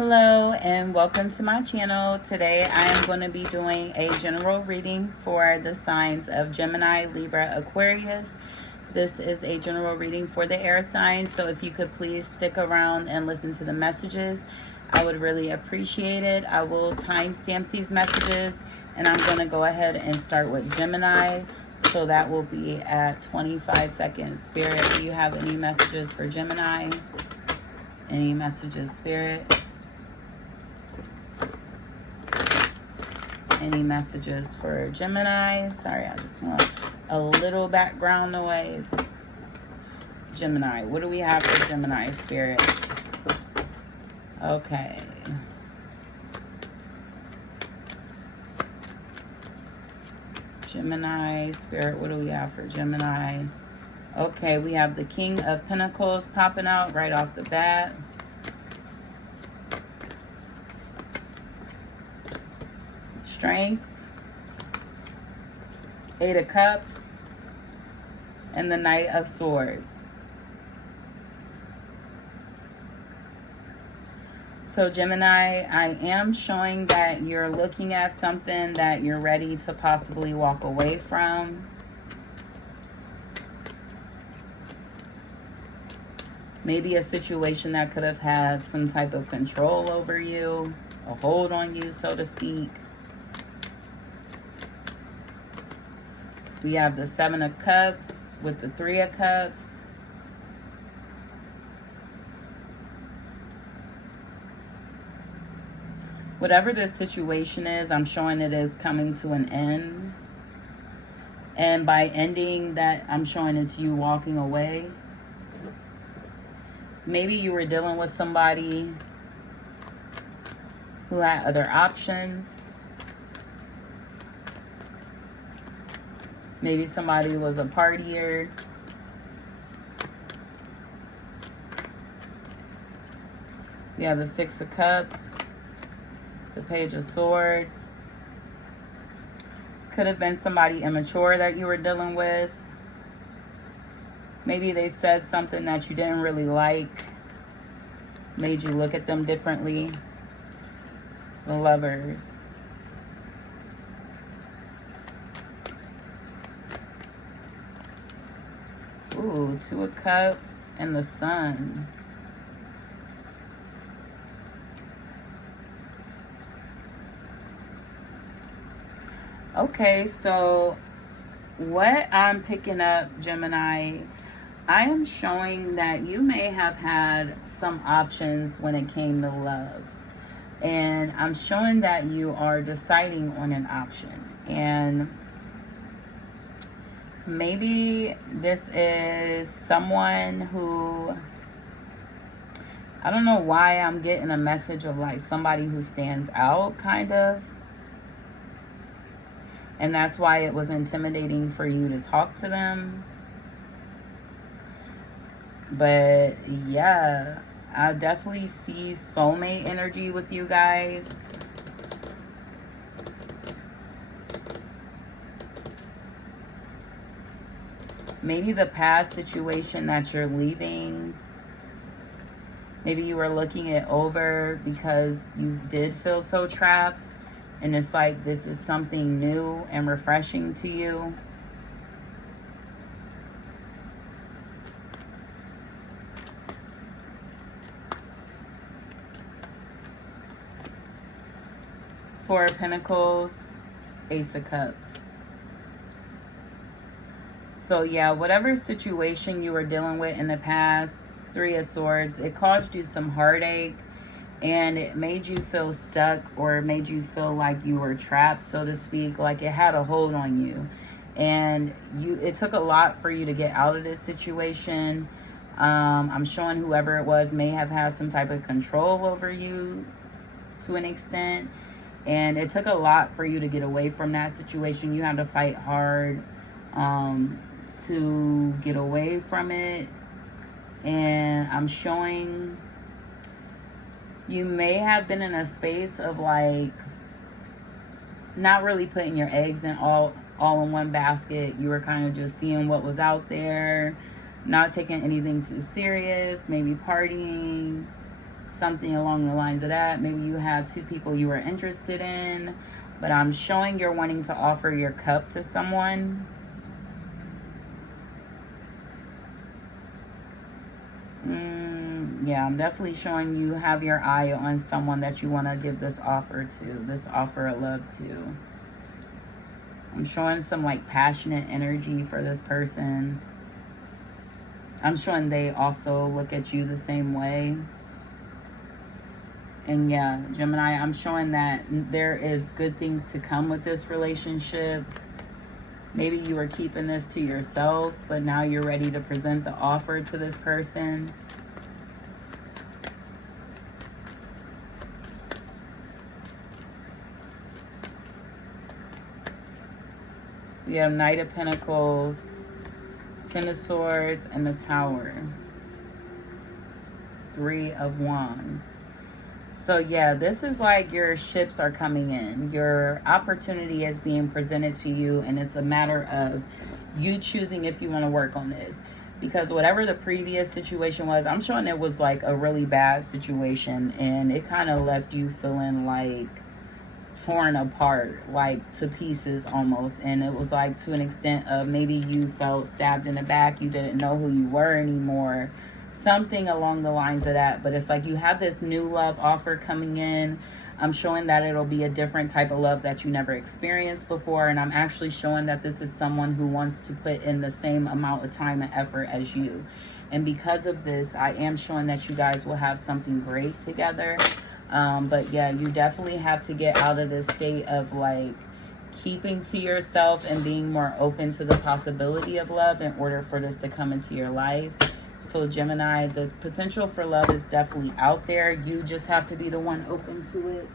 Hello and welcome to my channel. Today I am going to be doing a general reading for the signs of Gemini, Libra, Aquarius. This is a general reading for the air signs, so if you could please stick around and listen to the messages, I would really appreciate it. I will timestamp these messages, and I'm going to go ahead and start with Gemini, so that will be at 25 seconds. Spirit, do you have any messages for Gemini? Any messages, Spirit? Any messages for Gemini? Sorry, I just want a little background noise. Gemini, what do we have for Gemini, Spirit? Okay. Gemini, Spirit, what do we have for Gemini? Okay, we have the King of Pentacles popping out right off the bat. Strength, Eight of Cups, and the Knight of Swords. So Gemini, I am showing that you're looking at something that you're ready to possibly walk away from. Maybe a situation that could have had some type of control over you, a hold on you, so to speak. We have the Seven of Cups with the Three of Cups. Whatever this situation is, I'm showing it is coming to an end. And by ending that, I'm showing it's you walking away. Maybe you were dealing with somebody who had other options. Maybe somebody was a partier. We have the Six of Cups, the Page of Swords. Could have been somebody immature that you were dealing with. Maybe they said something that you didn't really like, made you look at them differently. The Lovers. Ooh, Two of Cups and the Sun. Okay, so what I'm picking up, Gemini, I am showing that you may have had some options when it came to love. And I'm showing that you are deciding on an option. And maybe this is someone who, I don't know why I'm getting a message of like somebody who stands out, kind of. And that's why it was intimidating for you to talk to them. But yeah, I definitely see soulmate energy with you guys. Maybe the past situation that you're leaving, maybe you were looking it over because you did feel so trapped. And it's like this is something new and refreshing to you. Four of Pentacles, Ace of Cups. So yeah, whatever situation you were dealing with in the past, Three of Swords, it caused you some heartache. And it made you feel stuck, or it made you feel like you were trapped, so to speak, like it had a hold on you. And it took a lot for you to get out of this situation. I'm showing whoever it was may have had some type of control over you to an extent. And it took a lot for you to get away from that situation. You had to fight hard to get away from it. And I'm showing you may have been in a space of like not really putting your eggs in all in one basket. You were kind of just seeing what was out there, not taking anything too serious, maybe partying, something along the lines of that. Maybe you have 2 people you are interested in, but I'm showing you're wanting to offer your cup to someone. Yeah, I'm definitely showing you have your eye on someone that you want to give this offer to, this offer of love to. I'm showing some like passionate energy for this person. I'm showing they also look at you the same way. And yeah, Gemini, I'm showing that there is good things to come with this relationship. Maybe you were keeping this to yourself, but now you're ready to present the offer to this person. We have Knight of Pentacles, Ten of Swords, and the Tower. 3 of Wands. So yeah, this is like your ships are coming in. Your opportunity is being presented to you, and it's a matter of you choosing if you want to work on this. Because whatever the previous situation was, I'm showing it was like a really bad situation, and it kind of left you feeling like torn apart, like to pieces almost. And it was like to an extent of maybe you felt stabbed in the back, you didn't know who you were anymore, something along the lines of that. But it's like you have this new love offer coming in. I'm showing that it'll be a different type of love that you never experienced before, and I'm actually showing that this is someone who wants to put in the same amount of time and effort as you. And because of this, I am showing that you guys will have something great together. But yeah, you definitely have to get out of this state of like keeping to yourself and being more open to the possibility of love in order for this to come into your life. So Gemini, the potential for love is definitely out there. You just have to be the one open to it.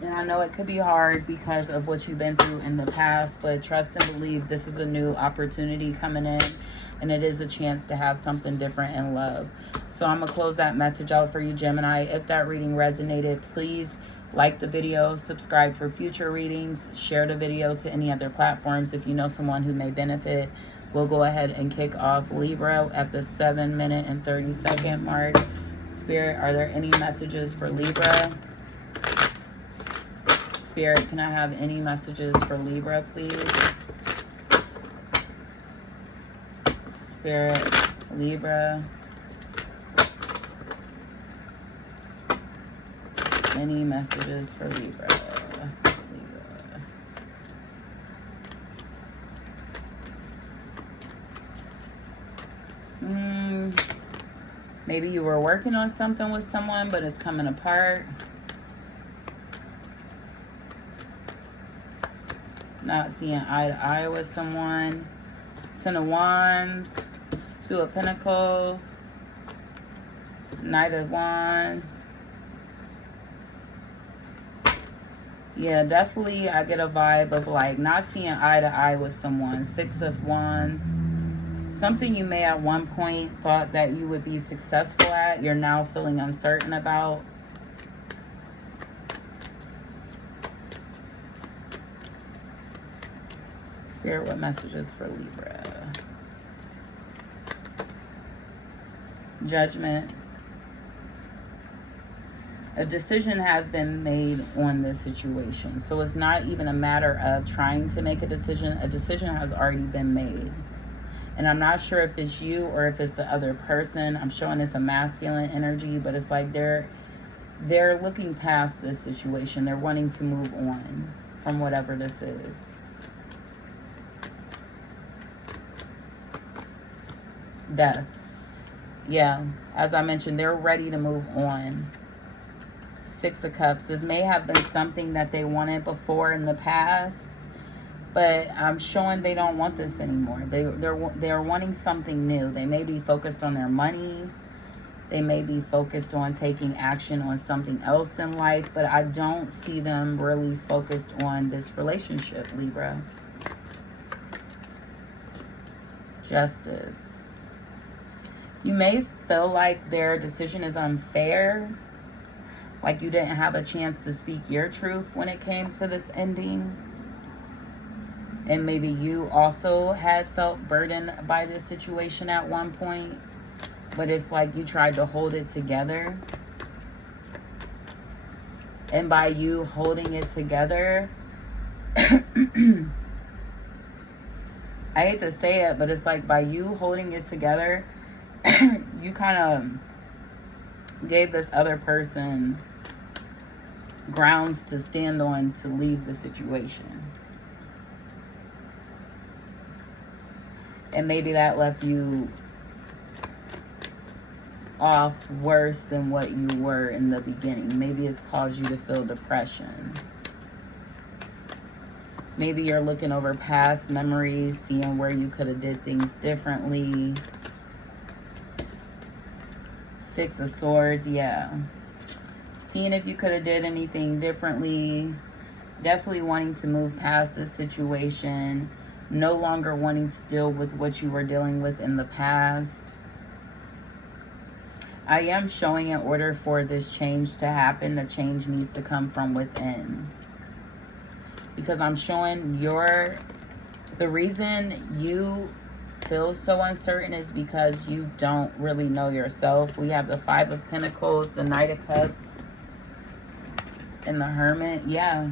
And I know it could be hard because of what you've been through in the past, but trust and believe this is a new opportunity coming in, and it is a chance to have something different in love. So I'm going to close that message out for you, Gemini. If that reading resonated, please like the video, subscribe for future readings, share the video to any other platforms if you know someone who may benefit. We'll go ahead and kick off Libra at the 7-minute and 30-second mark. Spirit, are there any messages for Libra? Spirit, can I have any messages for Libra, please? Spirit, Libra. Any messages for Libra? Maybe you were working on something with someone, but it's coming apart. Not seeing eye to eye with someone. Ten of Wands, 2 of Pentacles, Knight of Wands. Yeah, definitely I get a vibe of like not seeing eye to eye with someone. 6 of Wands. Something you may at one point thought that you would be successful at, you're now feeling uncertain about. Spirit, what messages for Libra? Judgment. A decision has been made on this situation. So it's not even a matter of trying to make a decision. A decision has already been made. And I'm not sure if it's you or if it's the other person. I'm showing it's a masculine energy, but it's like they're looking past this situation. They're wanting to move on from whatever this is. Death. Yeah, as I mentioned, they're ready to move on. 6 of Cups. This may have been something that they wanted before in the past, but I'm showing they don't want this anymore. They're wanting something new. They may be focused on their money. They may be focused on taking action on something else in life, but I don't see them really focused on this relationship, Libra. Justice. You may feel like their decision is unfair, like you didn't have a chance to speak your truth when it came to this ending. And maybe you also had felt burdened by this situation at one point, but it's like you tried to hold it together. And by you holding it together, I hate to say it, but it's like by you holding it together, you kind of gave this other person grounds to stand on to leave the situation. And maybe that left you off worse than what you were in the beginning. Maybe it's caused you to feel depression. Maybe you're looking over past memories, seeing where you could have did things differently. 6 of Swords, yeah. Seeing if you could have did anything differently. Definitely wanting to move past this situation. No longer wanting to deal with what you were dealing with in the past. I am showing in order for this change to happen, the change needs to come from within. Because I'm showing the reason you feel so uncertain is because you don't really know yourself. We have the 5 of Pentacles, the Knight of Cups, and the Hermit. Yeah.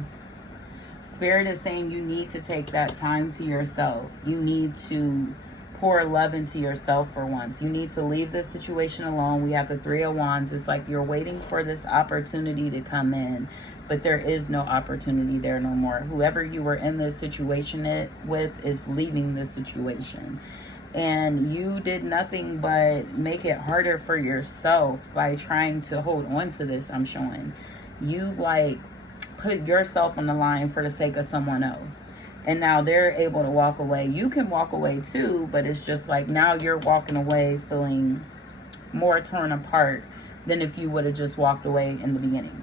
Spirit is saying you need to take that time to yourself. You need to pour love into yourself for once. You need to leave this situation alone. We have the 3 of Wands. It's like you're waiting for this opportunity to come in, but there is no opportunity there no more. Whoever you were in this situation with is leaving this situation. And you did nothing but make it harder for yourself by trying to hold on to this, I'm showing. You like put yourself on the line for the sake of someone else. And now they're able to walk away. You can walk away too, but it's just like now you're walking away feeling more torn apart than if you would have just walked away in the beginning.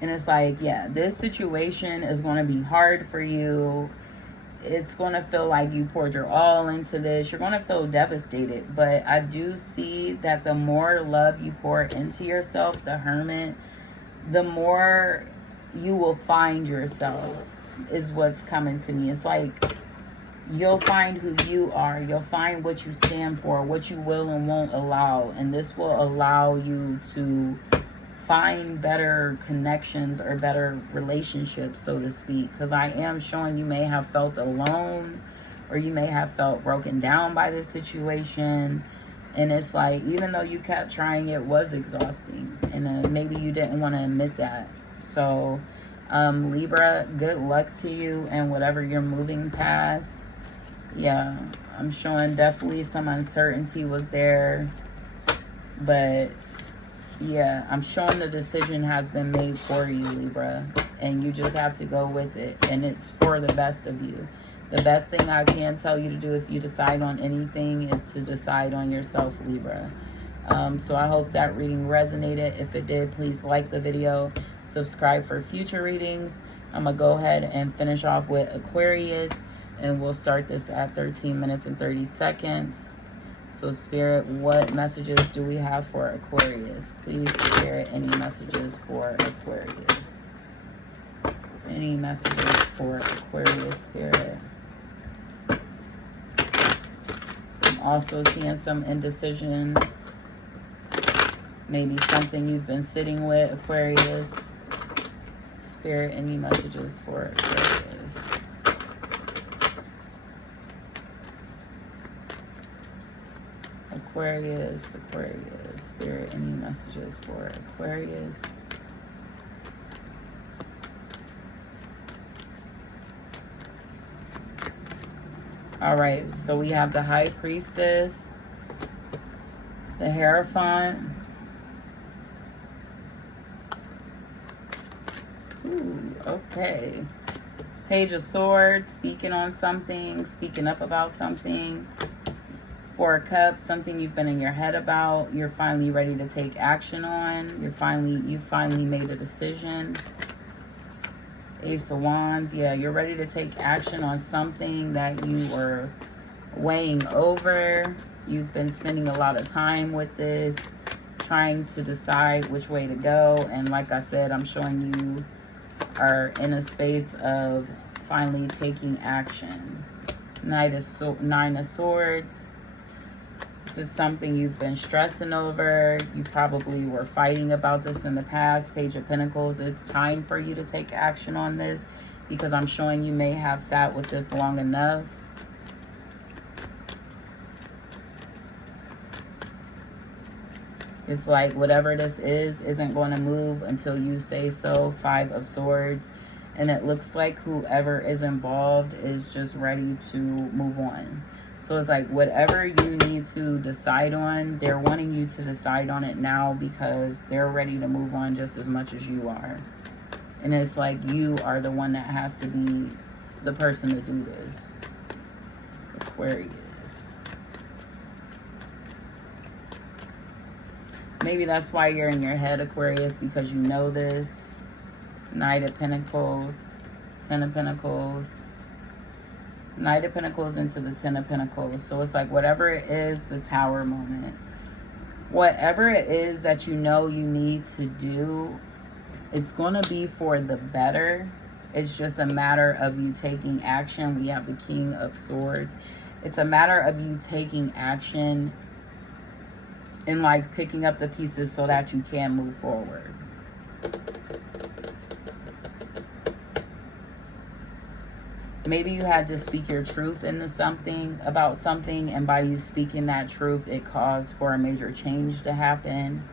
And it's like, yeah, this situation is going to be hard for you. It's going to feel like you poured your all into this. You're going to feel devastated. But I do see that the more love you pour into yourself, the Hermit, the more you will find yourself, is what's coming to me. It's like you'll find who you are. You'll find what you stand for, what you will and won't allow. And this will allow you to find better connections or better relationships, so to speak. Because I am showing you may have felt alone, or you may have felt broken down by this situation. And it's like, even though you kept trying, it was exhausting. And maybe you didn't want to admit that. So Libra, good luck to you and whatever you're moving past. Yeah, I'm showing definitely some uncertainty was there. But yeah, I'm showing the decision has been made for you, Libra. And you just have to go with it. And it's for the best of you. The best thing I can tell you to do if you decide on anything is to decide on yourself, Libra. So I hope that reading resonated. If it did, please like the video. Subscribe for future readings. I'm going to go ahead and finish off with Aquarius. And we'll start this at 13 minutes and 30 seconds. So Spirit, what messages do we have for Aquarius? Please, Spirit, any messages for Aquarius? Any messages for Aquarius, Spirit? I'm also seeing some indecision. Maybe something you've been sitting with, Aquarius. Spirit, any messages for Aquarius? Aquarius, Aquarius. Spirit, any messages for Aquarius? Alright, so we have the High Priestess, the Hierophant. Ooh, okay. Page of Swords, speaking on something, speaking up about something. 4 of Cups, something you've been in your head about, you're finally ready to take action on. You finally made a decision. Ace of Wands, yeah, you're ready to take action on something that you were weighing over. You've been spending a lot of time with this, trying to decide which way to go. And like I said, I'm showing you are in a space of finally taking action. 9 of Swords. This is something you've been stressing over. You probably were fighting about this in the past. Page of Pentacles. It's time for you to take action on this, because I'm showing you may have sat with this long enough. It's like whatever this is isn't going to move until you say so. 5 of Swords. And it looks like whoever is involved is just ready to move on. So it's like whatever you need to decide on, they're wanting you to decide on it now, because they're ready to move on just as much as you are. And it's like you are the one that has to be the person to do this. Aquarius. Maybe that's why you're in your head, Aquarius, because you know this. Knight of Pentacles, 10 of Pentacles. Knight of Pentacles into the 10 of Pentacles. So it's like whatever it is, the Tower moment. Whatever it is that you know you need to do, it's going to be for the better. It's just a matter of you taking action. We have the King of Swords. It's a matter of you taking action and like picking up the pieces so that you can move forward. Maybe you had to speak your truth into something, about something, and by you speaking that truth, it caused for a major change to happen.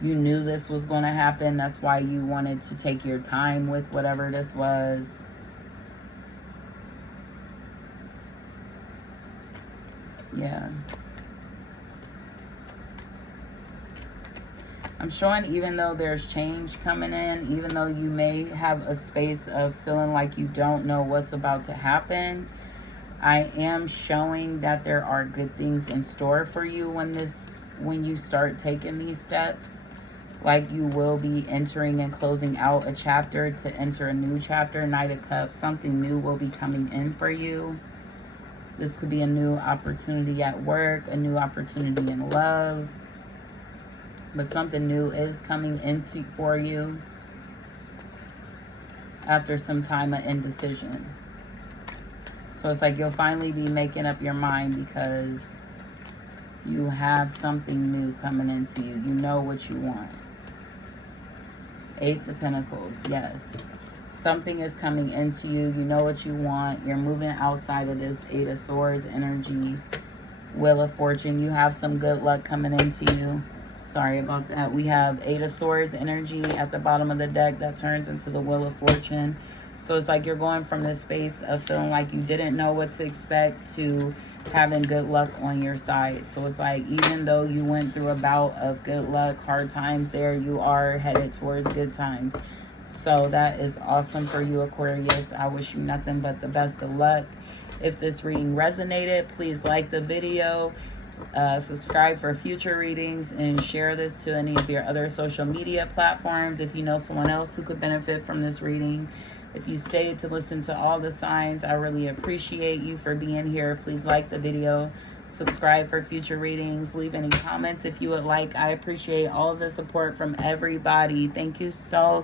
You knew this was going to happen. That's why you wanted to take your time with whatever this was. Yeah. I'm showing even though there's change coming in, even though you may have a space of feeling like you don't know what's about to happen, I am showing that there are good things in store for you when you start taking these steps. Like you will be entering and closing out a chapter to enter a new chapter. Knight of Cups. Something new will be coming in for you. This could be a new opportunity at work, a new opportunity in love. But something new is coming into for you after some time of indecision. So it's like you'll finally be making up your mind because you have something new coming into you. You know what you want. Ace of Pentacles, yes. Something is coming into you. You know what you want. You're moving outside of this 8 of Swords energy. Wheel of Fortune. You have some good luck coming into you. Sorry about that. We have 8 of Swords energy at the bottom of the deck that turns into the Wheel of Fortune. So it's like you're going from this space of feeling like you didn't know what to expect to having good luck on your side. So it's like even though you went through a bout of good luck, hard times, there you are headed towards good times. So that is awesome for you, Aquarius. I wish you nothing but the best of luck. If this reading resonated, please like the video. Subscribe for future readings and share this to any of your other social media platforms if you know someone else who could benefit from this reading. If you stayed to listen to all the signs, I really appreciate you for being here. Please like the video, subscribe for future readings, leave any comments if you would like. I appreciate all of the support from everybody. Thank you so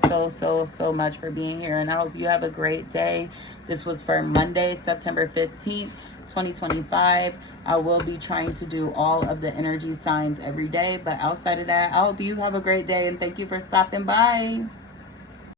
much for being here, and I hope you have a great day. This was for Monday, September 15th. 2025. I will be trying to do all of the energy signs every day, but outside of that, I hope you have a great day and thank you for stopping by.